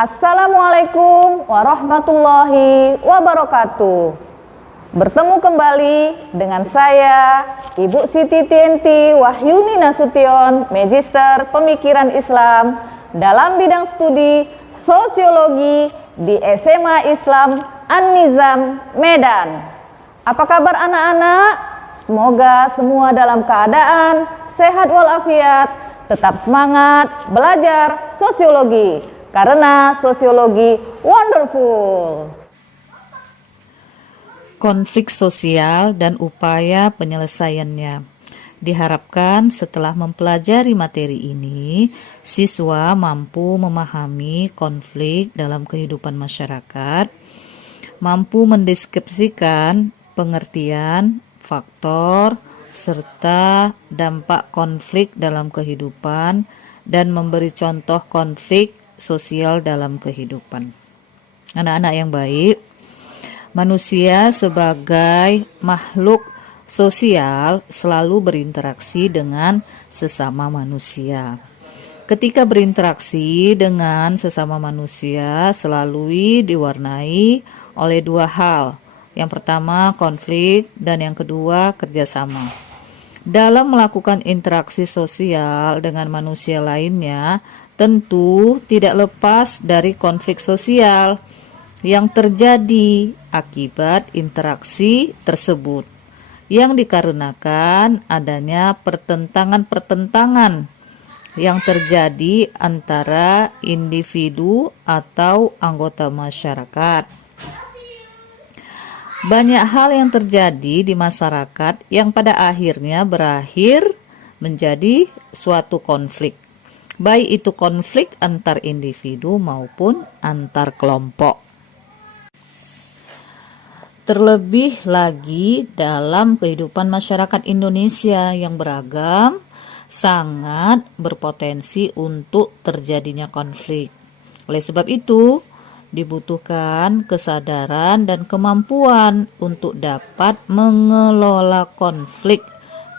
Assalamualaikum warahmatullahi wabarakatuh. Bertemu kembali dengan saya, Ibu Siti Tienti Wahyuni Nasution, Magister Pemikiran Islam dalam bidang studi Sosiologi di SMA Islam An-Nizam, Medan. Apa kabar anak-anak? Semoga semua dalam keadaan sehat walafiat, tetap semangat belajar sosiologi, karena sosiologi wonderful. Konflik sosial dan upaya penyelesaiannya. Diharapkan setelah mempelajari materi ini, siswa mampu memahami konflik dalam kehidupan masyarakat, mampu mendeskripsikan pengertian, faktor, serta dampak konflik dalam kehidupan, dan memberi contoh konflik sosial dalam kehidupan. Anak-anak yang baik, manusia sebagai makhluk sosial selalu berinteraksi dengan sesama manusia. Ketika berinteraksi dengan sesama manusia selalu diwarnai oleh dua hal. Yang pertama konflik dan yang kedua kerjasama. Dalam melakukan interaksi sosial dengan manusia lainnya, tentu tidak lepas dari konflik sosial yang terjadi akibat interaksi tersebut, yang dikarenakan adanya pertentangan-pertentangan yang terjadi antara individu atau anggota masyarakat. Banyak hal yang terjadi di masyarakat yang pada akhirnya berakhir menjadi suatu konflik, baik itu konflik antar individu maupun antar kelompok. Terlebih lagi dalam kehidupan masyarakat Indonesia yang beragam, sangat berpotensi untuk terjadinya konflik. Oleh sebab itu, dibutuhkan kesadaran dan kemampuan untuk dapat mengelola konflik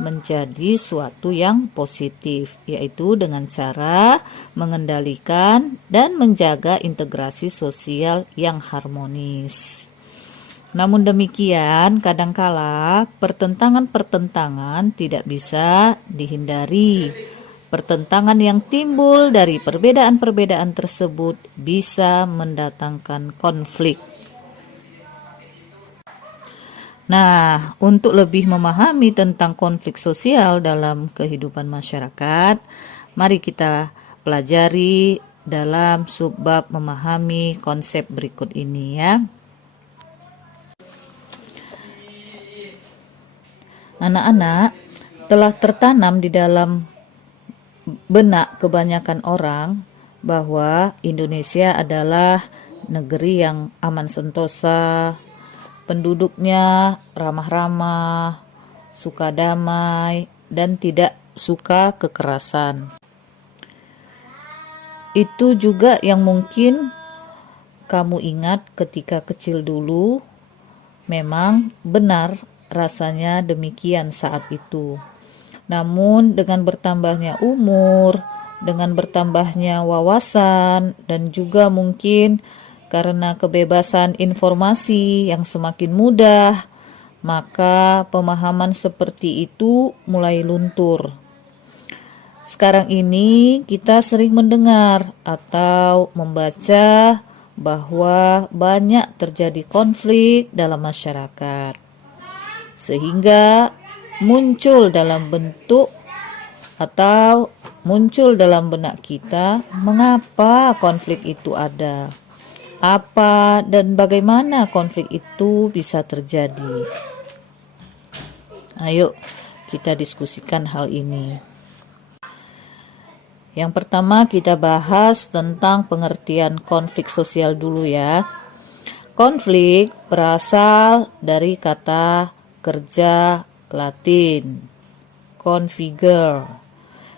menjadi suatu yang positif, yaitu dengan cara mengendalikan dan menjaga integrasi sosial yang harmonis. Namun demikian, kadangkala pertentangan-pertentangan tidak bisa dihindari. Pertentangan yang timbul dari perbedaan-perbedaan tersebut bisa mendatangkan konflik. Nah, untuk lebih memahami tentang konflik sosial dalam kehidupan masyarakat, mari kita pelajari dalam subbab memahami konsep berikut ini ya. Anak-anak, telah tertanam di dalam benak kebanyakan orang bahwa Indonesia adalah negeri yang aman sentosa, penduduknya ramah-ramah, suka damai, dan tidak suka kekerasan. Itu juga yang mungkin kamu ingat ketika kecil dulu. Memang benar rasanya demikian saat itu. Namun dengan bertambahnya umur, dengan bertambahnya wawasan, dan juga mungkin karena kebebasan informasi yang semakin mudah, maka pemahaman seperti itu mulai luntur. Sekarang ini kita sering mendengar atau membaca bahwa banyak terjadi konflik dalam masyarakat, sehingga muncul dalam bentuk atau muncul dalam benak kita mengapa konflik itu ada. Apa dan bagaimana konflik itu bisa terjadi? Ayo kita diskusikan hal ini. Yang pertama kita bahas tentang pengertian konflik sosial dulu ya. Konflik berasal dari kata kerja Latin configere,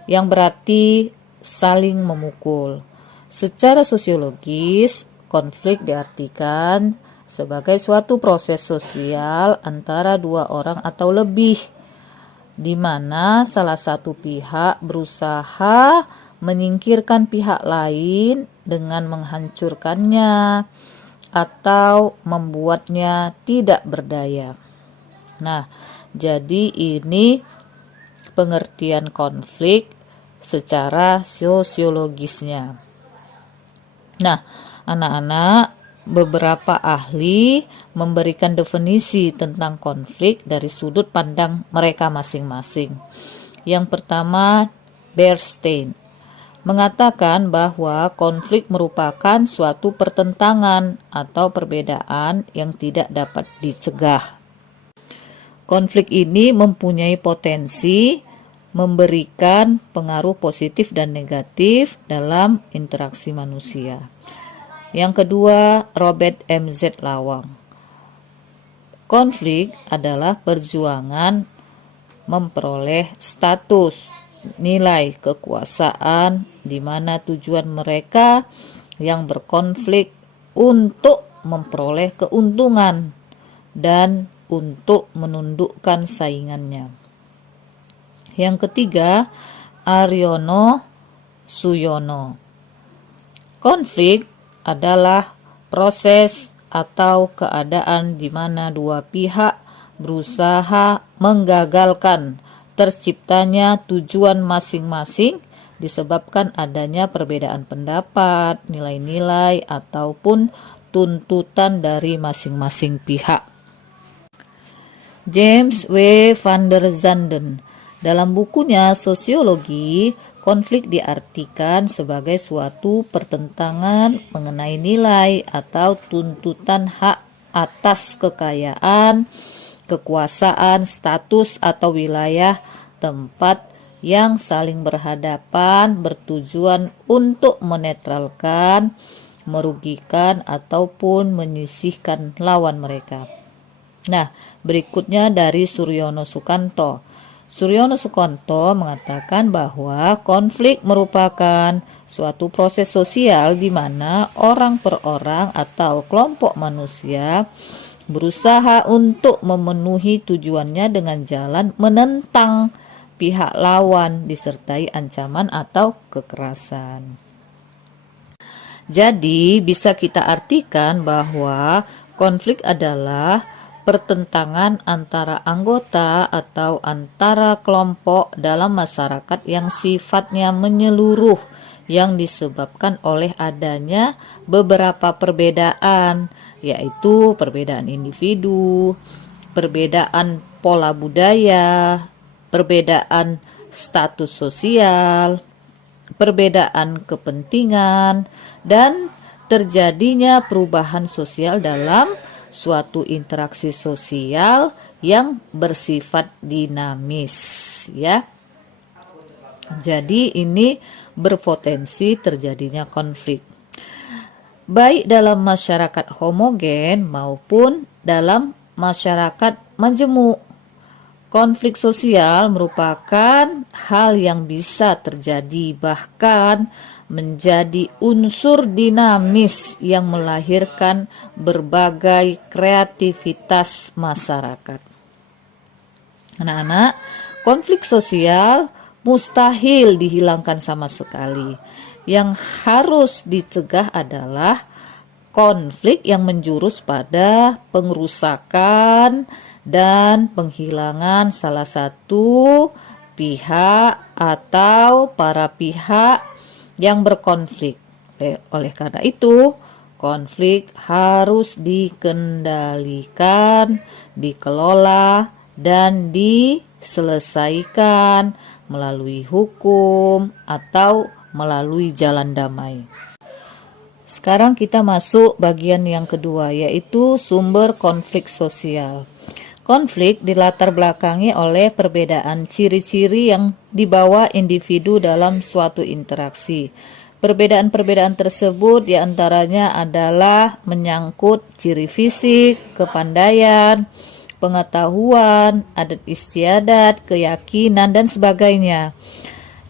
yang berarti saling memukul. Secara sosiologis, konflik diartikan sebagai suatu proses sosial antara dua orang atau lebih, di mana salah satu pihak berusaha menyingkirkan pihak lain dengan menghancurkannya atau membuatnya tidak berdaya. Nah, jadi ini pengertian konflik secara sosiologisnya. Nah, anak-anak, beberapa ahli memberikan definisi tentang konflik dari sudut pandang mereka masing-masing. Yang pertama, Bernstein mengatakan bahwa konflik merupakan suatu pertentangan atau perbedaan yang tidak dapat dicegah. Konflik ini mempunyai potensi memberikan pengaruh positif dan negatif dalam interaksi manusia. Yang kedua, Robert M.Z. Lawang. Konflik adalah perjuangan memperoleh status, nilai, kekuasaan, di mana tujuan mereka yang berkonflik untuk memperoleh keuntungan dan untuk menundukkan saingannya. Yang ketiga, Aryono Suyono. Konflik adalah proses atau keadaan di mana dua pihak berusaha menggagalkan terciptanya tujuan masing-masing disebabkan adanya perbedaan pendapat, nilai-nilai, ataupun tuntutan dari masing-masing pihak. James W. van der Zanden dalam bukunya Sosiologi, konflik diartikan sebagai suatu pertentangan mengenai nilai atau tuntutan hak atas kekayaan, kekuasaan, status atau wilayah tempat yang saling berhadapan bertujuan untuk menetralkan, merugikan, ataupun menyisihkan lawan mereka. Nah, berikutnya dari Suryono Sukanto. Suryono Sukanto mengatakan bahwa konflik merupakan suatu proses sosial di mana orang per orang atau kelompok manusia berusaha untuk memenuhi tujuannya dengan jalan menentang pihak lawan disertai ancaman atau kekerasan. Jadi bisa kita artikan bahwa konflik adalah pertentangan antara anggota atau antara kelompok dalam masyarakat yang sifatnya menyeluruh yang disebabkan oleh adanya beberapa perbedaan, yaitu perbedaan individu, perbedaan pola budaya, perbedaan status sosial, perbedaan kepentingan, dan terjadinya perubahan sosial dalam suatu interaksi sosial yang bersifat dinamis, ya. Jadi ini berpotensi terjadinya konflik baik dalam masyarakat homogen maupun dalam masyarakat majemuk. Konflik sosial merupakan hal yang bisa terjadi bahkan menjadi unsur dinamis yang melahirkan berbagai kreativitas masyarakat. Anak-anak, konflik sosial mustahil dihilangkan sama sekali. Yang harus dicegah adalah konflik yang menjurus pada pengerusakan dan penghilangan salah satu pihak atau para pihak yang berkonflik. Oleh karena itu, konflik harus dikendalikan, dikelola, dan diselesaikan melalui hukum atau melalui jalan damai. Sekarang kita masuk bagian yang kedua, yaitu sumber konflik sosial. Konflik dilatar belakangi oleh perbedaan ciri-ciri yang dibawa individu dalam suatu interaksi. Perbedaan-perbedaan tersebut diantaranya adalah menyangkut ciri fisik, kepandaian, pengetahuan, adat istiadat, keyakinan, dan sebagainya.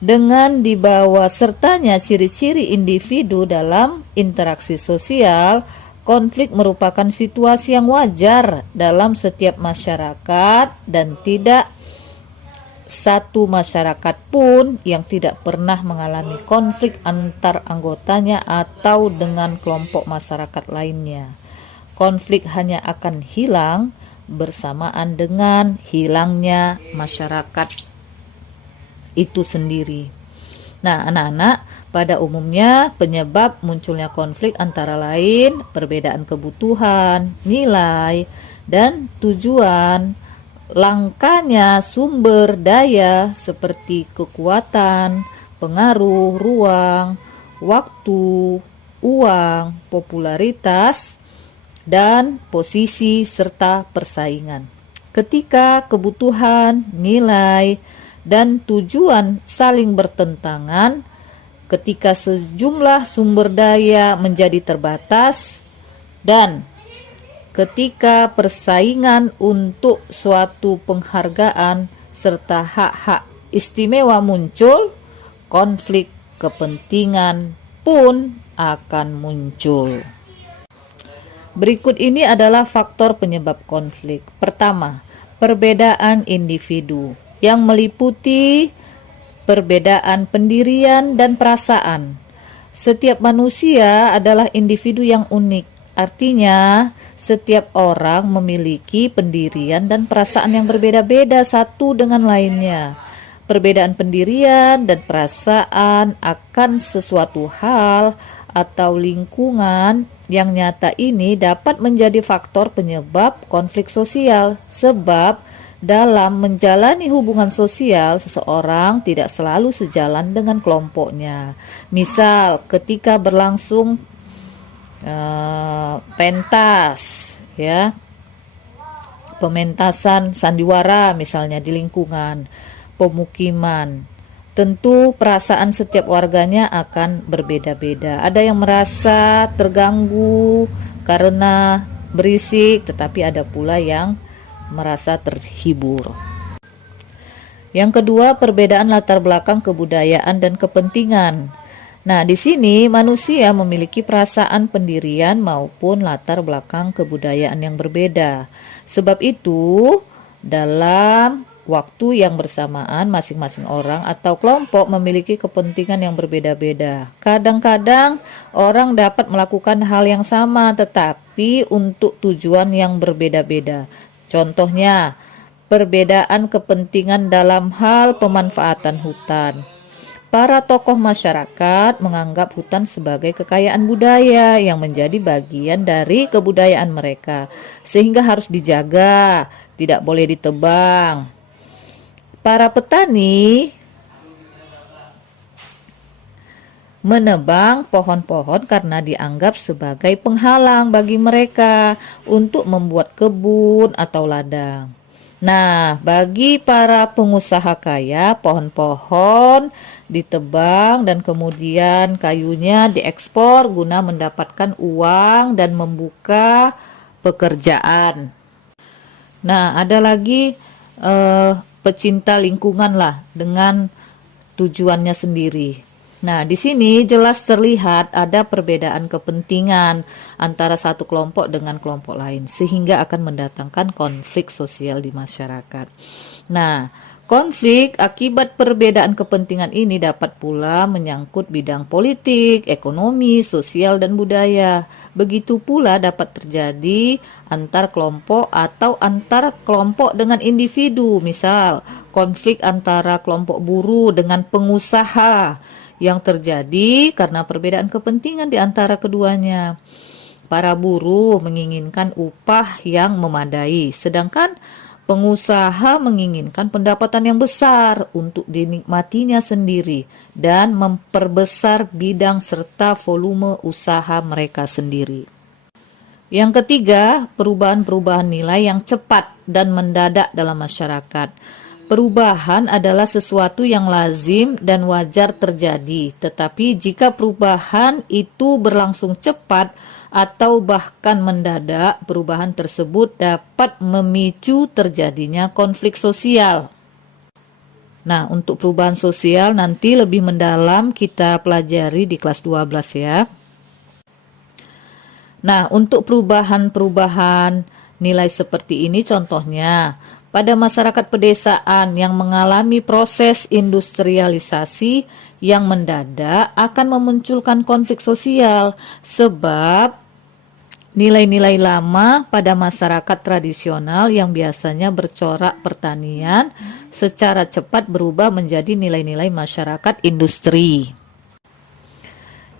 Dengan dibawa sertanya ciri-ciri individu dalam interaksi sosial, konflik merupakan situasi yang wajar dalam setiap masyarakat dan tidak satu masyarakat pun yang tidak pernah mengalami konflik antar anggotanya atau dengan kelompok masyarakat lainnya. Konflik hanya akan hilang bersamaan dengan hilangnya masyarakat itu sendiri. Nah, anak-anak, pada umumnya penyebab munculnya konflik antara lain perbedaan kebutuhan, nilai, dan tujuan, langkanya sumber daya seperti kekuatan, pengaruh, ruang, waktu, uang, popularitas, dan posisi serta persaingan. Ketika kebutuhan, nilai, dan tujuan saling bertentangan, ketika sejumlah sumber daya menjadi terbatas, dan ketika persaingan untuk suatu penghargaan serta hak-hak istimewa muncul, konflik kepentingan pun akan muncul. Berikut ini adalah faktor penyebab konflik. Pertama, perbedaan individu yang meliputi perbedaan pendirian dan perasaan. Setiap manusia adalah individu yang unik. Artinya, setiap orang memiliki pendirian dan perasaan yang berbeda-beda satu dengan lainnya. Perbedaan pendirian dan perasaan akan sesuatu hal atau lingkungan yang nyata ini dapat menjadi faktor penyebab konflik sosial, sebab dalam menjalani hubungan sosial, seseorang tidak selalu sejalan dengan kelompoknya. Misal, ketika berlangsung pentas, ya, pementasan sandiwara misalnya di lingkungan pemukiman, tentu perasaan setiap warganya akan berbeda-beda. Ada yang merasa terganggu karena berisik, tetapi ada pula yang merasa terhibur. Yang kedua, perbedaan latar belakang kebudayaan dan kepentingan. Nah, di sini manusia memiliki perasaan pendirian maupun latar belakang kebudayaan yang berbeda. Sebab itu, dalam waktu yang bersamaan masing-masing orang atau kelompok memiliki kepentingan yang berbeda-beda. Kadang-kadang orang dapat melakukan hal yang sama tetapi untuk tujuan yang berbeda-beda. Contohnya, perbedaan kepentingan dalam hal pemanfaatan hutan. Para tokoh masyarakat menganggap hutan sebagai kekayaan budaya yang menjadi bagian dari kebudayaan mereka, sehingga harus dijaga, tidak boleh ditebang. Para petani menebang pohon-pohon karena dianggap sebagai penghalang bagi mereka untuk membuat kebun atau ladang. Nah, bagi para pengusaha kaya, pohon-pohon ditebang dan kemudian kayunya diekspor guna mendapatkan uang dan membuka pekerjaan. Nah, ada lagi pecinta lingkungan lah dengan tujuannya sendiri. Nah, di sini jelas terlihat ada perbedaan kepentingan antara satu kelompok dengan kelompok lain, sehingga akan mendatangkan konflik sosial di masyarakat. Nah, konflik akibat perbedaan kepentingan ini dapat pula menyangkut bidang politik, ekonomi, sosial, dan budaya. Begitu pula dapat terjadi antar kelompok atau antar kelompok dengan individu. Misal, konflik antara kelompok buruh dengan pengusaha yang terjadi karena perbedaan kepentingan di antara keduanya. Para buruh menginginkan upah yang memadai, sedangkan pengusaha menginginkan pendapatan yang besar untuk dinikmatinya sendiri dan memperbesar bidang serta volume usaha mereka sendiri. Yang ketiga, perubahan-perubahan nilai yang cepat dan mendadak dalam masyarakat. Perubahan adalah sesuatu yang lazim dan wajar terjadi, tetapi jika perubahan itu berlangsung cepat atau bahkan mendadak, perubahan tersebut dapat memicu terjadinya konflik sosial. Nah, untuk perubahan sosial nanti lebih mendalam kita pelajari di kelas 12 ya. Nah, untuk perubahan-perubahan nilai seperti ini contohnya, pada masyarakat pedesaan yang mengalami proses industrialisasi yang mendadak akan memunculkan konflik sosial, sebab nilai-nilai lama pada masyarakat tradisional yang biasanya bercorak pertanian secara cepat berubah menjadi nilai-nilai masyarakat industri.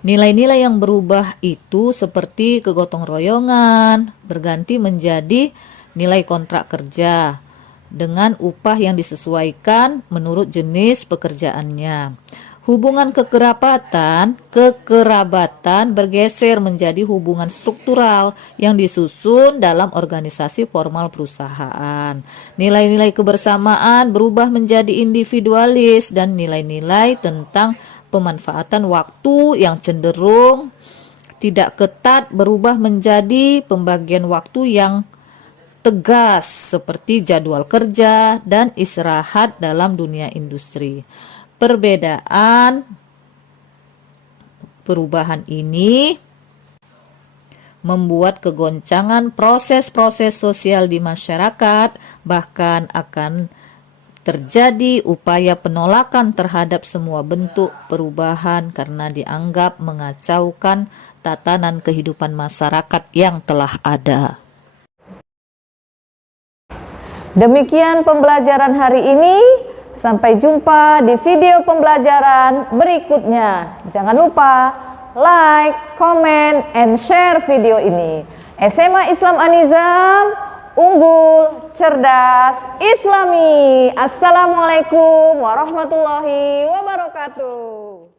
Nilai-nilai yang berubah itu seperti kegotong royongan berganti menjadi nilai kontrak kerja dengan upah yang disesuaikan menurut jenis pekerjaannya. Hubungan kekerabatan bergeser menjadi hubungan struktural yang disusun dalam organisasi formal perusahaan. Nilai-nilai kebersamaan berubah menjadi individualis dan nilai-nilai tentang pemanfaatan waktu yang cenderung tidak ketat berubah menjadi pembagian waktu yang tegas seperti jadwal kerja dan istirahat dalam dunia industri. Perubahan ini membuat kegoncangan proses-proses sosial di masyarakat, bahkan akan terjadi upaya penolakan terhadap semua bentuk perubahan karena dianggap mengacaukan tatanan kehidupan masyarakat yang telah ada. Demikian pembelajaran hari ini. Sampai jumpa di video pembelajaran berikutnya. Jangan lupa like, comment, and share video ini. SMA Islam An-Nizam, unggul, cerdas, Islami. Assalamualaikum warahmatullahi wabarakatuh.